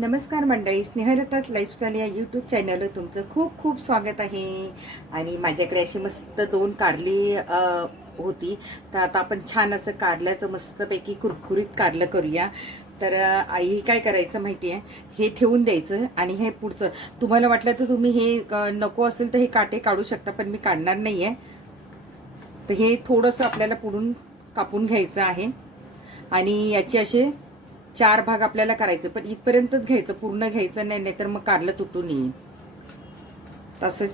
नमस्कार मंडळी स्नेहलताच लाईफस्टाईल या यूट्यूब चॅनलवर तुमचं खूप खूप स्वागत आहे. आणि माझ्याकडे अशी मस्त दोन कारली होती. तर आता आपण छान असं कारल्याचं मस्तपैकी कुरकुरीत कारलं करूया. तर आई काय करायचं माहिती आहे हे ठेवून द्यायचं आणि हे पुढचं. तुम्हाला वाटलं तर तुम्ही हे नको असेल तर हे काटे काढू शकता पण मी काढणार नाही आहे तर हे थोडंसं आपल्याला पुढून कापून घ्यायचं आहे. आणि याचे असे चार भाग आपल्याला करायचे पण इथपर्यंतच घ्यायचं पूर्ण घ्यायचं नाही नाहीतर मग कारलं तुटून येईल. तसं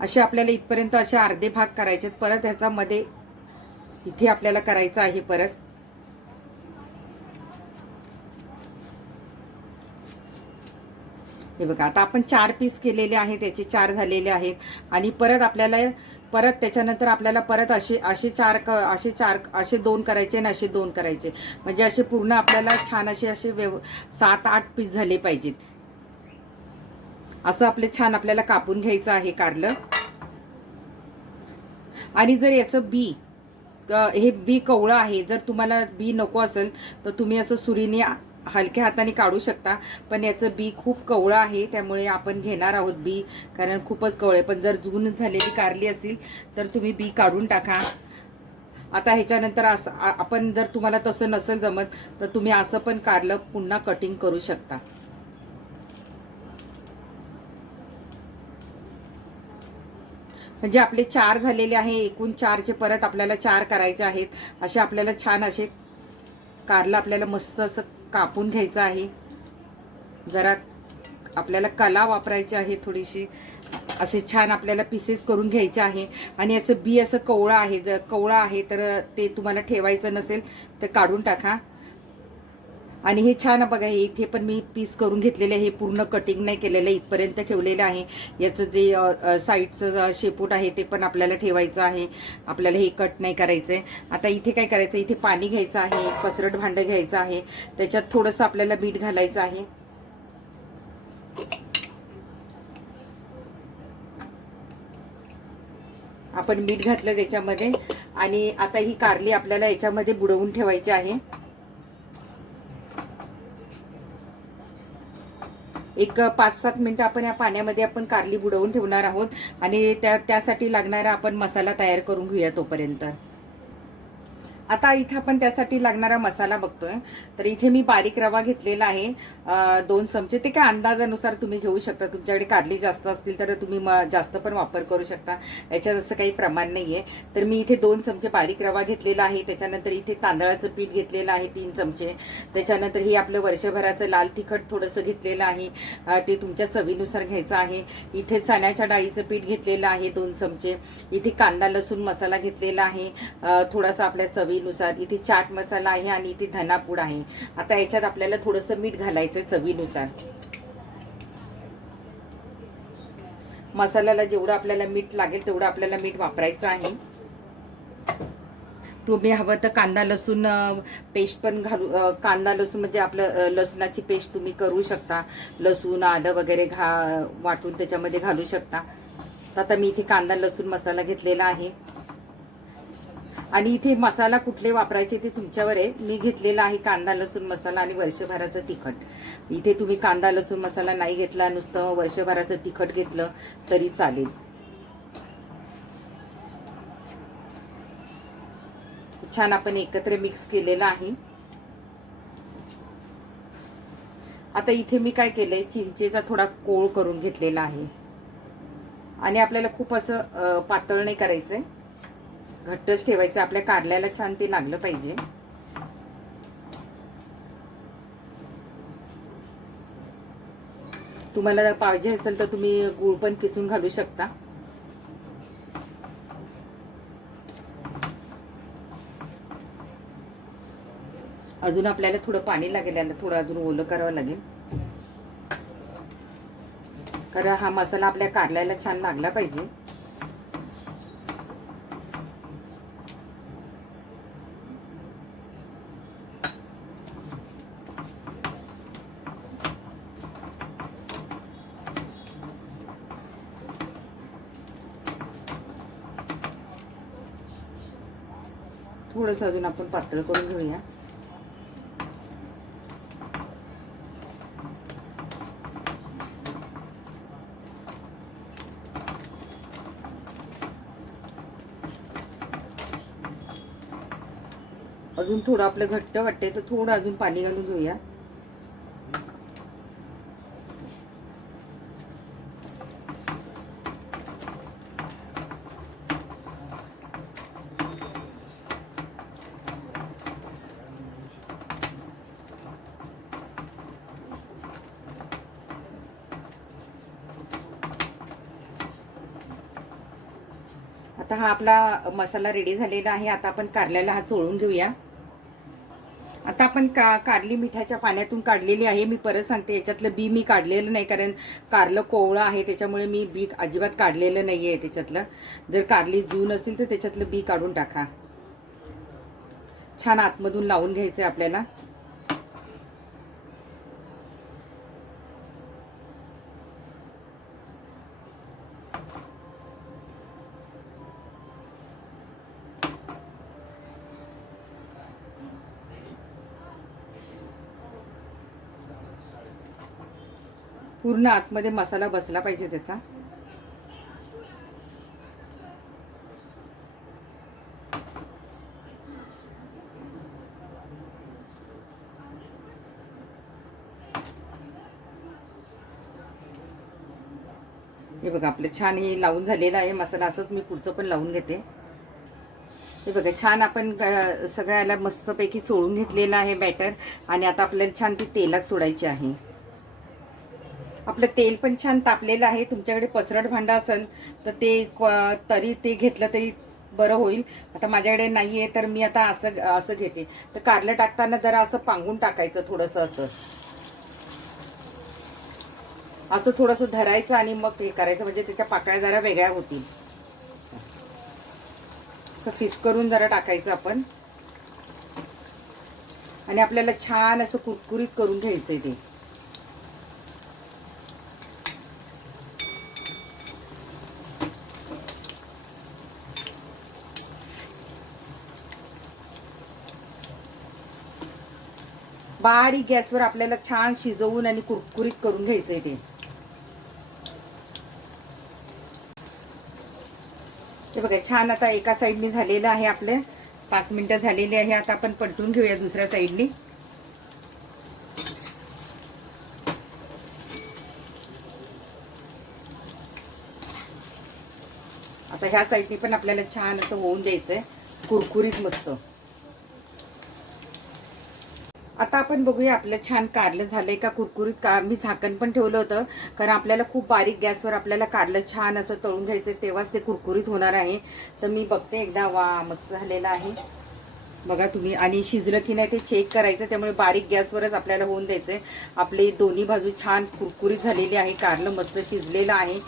असे आपल्याला इथपर्यंत असे अर्धे भाग करायचे परत ह्याच्यामध्ये इथे आपल्याला करायचं आहे परत. हे बघा आता आपण चार पीस केलेले आहेत त्याचे चार झालेले आहेत. आणि परत आपल्याला परत त्याच्यानंतर आपल्याला परत असे असे चार क असे चार असे दोन करायचे आणि असे दोन करायचे. म्हणजे असे पूर्ण आपल्याला छान असे असे व्यव सात आठ पीस झाले पाहिजेत. असं आपले छान आपल्याला कापून घ्यायचं आहे कारलं. आणि जर याचं बी हे बी कवळं आहे जर तुम्हाला बी नको असेल तर तुम्ही असं सुरीने हलक्या हाताने काढू शकता. पण याचं बी खूप कवळं आहे त्यामुळे आपण घेणार आहोत बी. कारण खूपच कवळं आहे. पण जर जून झालेली कारली असतील तर तुम्ही बी काढून टाका. आता ह्याच्यानंतर असं आपण जर तुम्हाला तसं नसेल जमत तर तुम्ही असं पण कारलं पुन्हा कटिंग करू शकता. म्हणजे आपले चार झालेले आहे एकूण चारचे परत आपल्याला चार करायचे आहेत. असे आपल्याला छान असे कारलं आपल्याला मस्त असं कापून घ्यायचं आहे. जरा आपल्याला कला वापरायची आहे थोडीशी. असे छान आपल्याला पीसेस करून घ्यायचे आहे. आणि याचं बी असं कवळं आहे. जर कवळं आहे तर ते तुम्हाला ठेवायचं नसेल तर काढून टाका. आणि हे छान बघा हे इथे पण मी पीस करून घेतलेले आहे. हे पूर्ण कटिंग नाही केलेलं इथपर्यंत ठेवलेलं आहे. याचं जे साईडचं शेपूट आहे ते पण आपल्याला ठेवायचं आहे. आपल्याला हे कट नाही करायचं आहे आता इथे काय करायचं इथे पाणी घ्यायचं आहे एक पसरट भांडं घ्यायचं आहे. त्याच्यात थोडंसं आपल्याला बीट घालायचं आहे. आपण मीठ घातलं त्याच्यामध्ये आणि आता ही कारली आपल्याला याच्यामध्ये बुडवून ठेवायची आहे. एक पाच सात मिनटं आपण या पाण्यामध्ये आपण कारली बुडवून ठेवणार आहोत आणि त्या त्यासाठी लागणारा आपण मसाला तयार करून घेऊया तोपर्यंत. आता इथं आपण त्यासाठी लागणारा मसाला बघतोय. तर इथे मी बारीक रवा घेतलेला आहे. दोन चमचे. ते काय अंदाजानुसार तुम्ही घेऊ शकता. तुमच्याकडे कारली जास्त असतील तर तुम्ही म- जास्त पण वापर करू शकता. याच्यात असं काही प्रमाण नाहीये. तर मी इथे दोन चमचे बारीक रवा घेतलेला आहे. त्याच्यानंतर इथे तांदळाचं पीठ घेतलेलं आहे तीन चमचे. त्याच्यानंतर हे आपलं वर्षभराचं लाल तिखट थोडंसं घेतलेलं आहे. ते तुमच्या चवीनुसार घ्यायचं आहे. इथे चण्याच्या डाळीचं पीठ घेतलेलं आहे दोन चमचे. इथे कांदा लसूण मसाला घेतलेला आहे. थोडासा आपल्या चवीनुसार. इथे चाट मसाला आहे आणि इथे धनापूड आहे. आता याच्यात आपल्याला थोडंसं मीठ घालायचं चवीनुसार. मसाल्याला जेवढं आपल्याला मीठ लागेल तेवढं आपल्याला मीठ वापरायचं आहे. तुम्ही हवं तर कांदा लसूण पेस्ट पण घालू कांदा लसूण म्हणजे आपलं लसणाची पेस्ट तुम्ही करू शकता. लसूण आलं वगैरे घा वाटून त्याच्यामध्ये घालू शकता. तर आता मी इथे कांदा लसूण मसाला घेतलेला आहे. आणि इथे मसाला कुठले वापरायचे ते तुमच्यावर आहे. मी घेतलेला आहे कांदा लसूण मसाला आणि वर्षभराचं तिखट. इथे तुम्ही कांदा लसूण मसाला नाही घेतला नुसतं वर्षभराचं तिखट घेतलं तरी चालेल. छान आपण एकत्र मिक्स केलेलं आहे. आता इथे मी काय केलंय चिंचेचा थोडा कोळ करून घेतलेला आहे. आणि आपल्याला खूप असं पातळ नाही करायचंय. घट्टच ठेवायचं आपल्या कारल्याला छान ते लागलं पाहिजे. तुम्हाला पाहिजे असेल तर तुम्ही गुळ पण किसून घालू शकता. अजून आपल्याला थोडं पाणी लागेल याला थोडं अजून ओलं करावं लागेल. कारण हा मसाला आपल्या कारल्याला छान लागला पाहिजे. थोडंसं अजून आपण पातळ करून घेऊया. अजून थोडं आपलं घट्ट वाटते तर थोडं अजून पाणी घालून घेऊया. आता हा आपला मसाला रेडी झालेला आहे. आता आपण कारल्याला हा चोळून घेऊया. आता आपण का कारली मिठाच्या पाण्यातून काढलेली आहे. मी परत सांगते याच्यातलं बी मी काढलेलं नाही कारण कारलं कोवळं आहे. त्याच्यामुळे मी बी अजिबात काढलेलं नाही आहे त्याच्यातलं. जर कारली जून असतील तर त्याच्यातलं बी काढून टाका. छान आतमधून लावून घ्यायचं आहे आपल्याला. पूर्ण आतमध्ये मसाला बसला पाहिजे त्याचा. हे बघा आपलं छान हे लावून झालेलं आहे मसाला असंच मी पुढचं पण लावून घेते. हे बघा छान आपण सगळ्याला मस्तपैकी चोळून घेतलेलं आहे बॅटर आणि आता आपल्याला छान ती तेलात सोडायची आहे. आपलं तेल पण छान तापलेलं आहे तुमच्याकडे पसरट भांडं असेल तर ते तरी ते घेतलं तरी बरं होईल. आता माझ्याकडे नाही आहे तर मी आता असं असं घेते. तर कारलं टाकताना जरा असं पांगून टाकायचं थोडंसं असं. असं थोडंसं धरायचं आणि मग हे करायचं म्हणजे त्याच्या पाकळ्या जरा वेगळ्या होतील. असं फिस करून जरा टाकायचं आपण. आणि आपल्याला छान असं कुरकुरीत करून घ्यायचंय ते. बारीक गॅसवर आपल्याला छान शिजवून आणि कुरकुरीत करून घ्यायचंय ते. बघा छान आता एका साईडनी झालेलं आहे आपलं. पाच मिनिटं झालेली आहे. आता आपण पलटून घेऊया दुसऱ्या साईडनी. आता ह्या साईडनी पण आपल्याला छान असं होऊन द्यायचंय. कुरकुरीत मस्त. आता आपण बघूया आपलं छान कारलं झालंय का कुरकुरीत का? मी झाकण पण ठेवलं होतं कारण आपल्याला खूप बारीक गॅसवर आपल्याला कारलं छान असं तळून घ्यायचं तेव्हाच ते कुरकुरीत होणार आहे. तर मी बघते एकदा वा मस्त झालेलं आहे. बघा तुम्ही आणि शिजलं की नाही ते चेक करायचं त्यामुळे बारीक गॅसवरच आपल्याला होऊन द्यायचं आहे आपली दोन्ही बाजू छान कुरकुरीत झालेली आहे कारलं मस्त शिजलेलं आहे.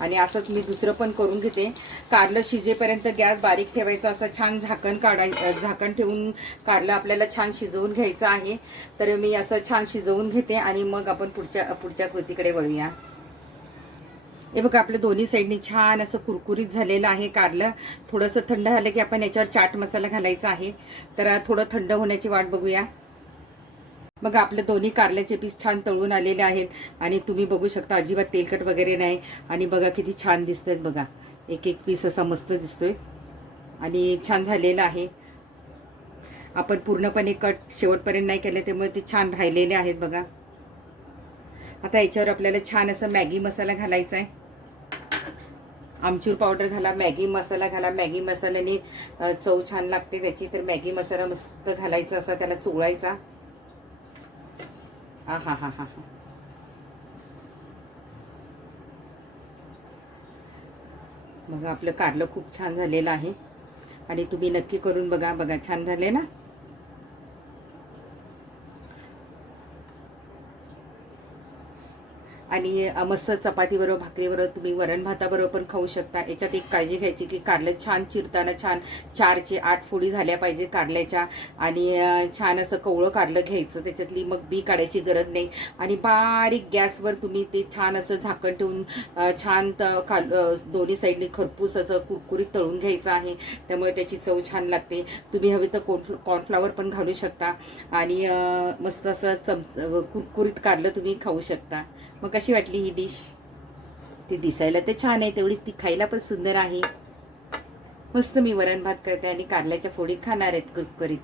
आणि असंच मी दुसरं पण करून घेते. कारलं शिजेपर्यंत गॅस बारीक ठेवायचा असं छान झाकण काढाय झाकण ठेवून कारलं आपल्याला छान शिजवून घ्यायचं आहे. तर मी असं छान शिजवून घेते आणि मग आपण पुढच्या पुढच्या कृतीकडे वळूया. हे बघा आपलं दोन्ही साईडनी छान असं कुरकुरीत झालेलं आहे कारलं. थोडंसं थंड झालं की आपण याच्यावर चाट मसाला घालायचा आहे. तर थोडं थंड होण्याची वाट बघूया. बघा आपले दोन्ही कारल्याचे पीस छान तळून आलेले आहेत. आणि तुम्ही बघू शकता अजिबात तेलकट वगैरे नाही. आणि बघा किती छान दिसत आहेत बघा. एक एक पीस असा मस्त दिसतोय. आणि छान झालेला आहे. आपण पूर्णपणे कट शेवटपर्यंत नाही केले त्यामुळे ते छान राहिलेले आहेत बघा. आता याच्यावर आपल्याला छान असं मॅगी मसाला घालायचा आहे आमचूर पावडर घाला मॅगी मसाला घाला. मॅगी मसाल्याने चव छान लागते त्याची. तर मॅगी मसाला मस्त घालायचा असा त्याला चोळायचा. हा हा हा. हा बघा आपलं कारलं खूप छान झालेलं आहे. आणि तुम्ही नक्की करून बघा. बघा छान झाले ना? आणि मस्त चपातीबरोबर भाकरीबरोबर तुम्ही वरण भाताबरोबर पण खाऊ शकता. याच्यात एक काळजी घ्यायची की कारलं छान चिरताना छान चारचे आठ फोडी झाल्या पाहिजे कारल्याच्या आणि छान असं कवळं कारलं घ्यायचं. त्याच्यातली मग बी काढायची गरज नाही. आणि बारीक गॅसवर तुम्ही ते छान असं झाकण ठेवून छान काल दोन्ही साईडने खरपूस असं कुरकुरीत तळून घ्यायचं आहे. त्यामुळे त्याची चव छान लागते. तुम्ही हवे तर कॉर्न कॉर्नफ्लावर पण घालू शकता. आणि मस्त असं चमच कुरकुरीत कारलं तुम्ही खाऊ शकता. मग कशी वाटली ही डिश ती दिसायला तर छान आहे तेवढीच ती खायला पण सुंदर आहे. मस्त मी वरण भात करते आणि कारल्याच्या फोडी खाणार आहेत कुरकुरीत